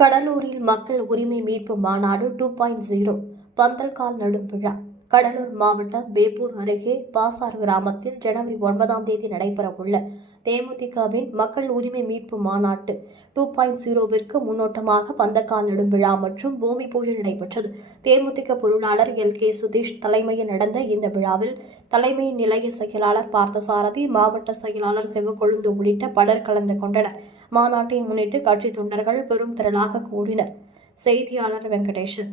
கடலூரில் மக்கள் உரிமை மீட்பு மாநாடு டூ பாயிண்ட் ஜீரோ பந்தல்கால் நடும் விழா கடலூர் மாவட்டம் வேப்பூர் அருகே பாசார் கிராமத்தில் ஜனவரி ஒன்பதாம் தேதி நடைபெறவுள்ள தேமுதிகவின் மக்கள் உரிமை மீட்பு மாநாட்டு டூ பாயிண்ட் ஜீரோவிற்கு முன்னோட்டமாக பந்தக்கால் நெடும் விழா மற்றும் பூமி பூஜை நடைபெற்றது. தேமுதிக பொருளாளர் எல். கே. சுதீஷ் தலைமையில் நடந்த இந்த விழாவில் தலைமை நிலைய செயலாளர் பார்த்தசாரதி மாவட்ட செயலாளர் சிவக்கொழுந்து உள்ளிட்ட பலர் கலந்து கொண்டனர். மாநாட்டை முன்னிட்டு கட்சி தொண்டர்கள் பெரும் திரளாக கூடினர். செய்தியாளர் வெங்கடேஷன்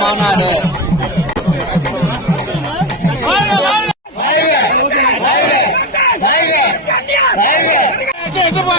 மாநாடு.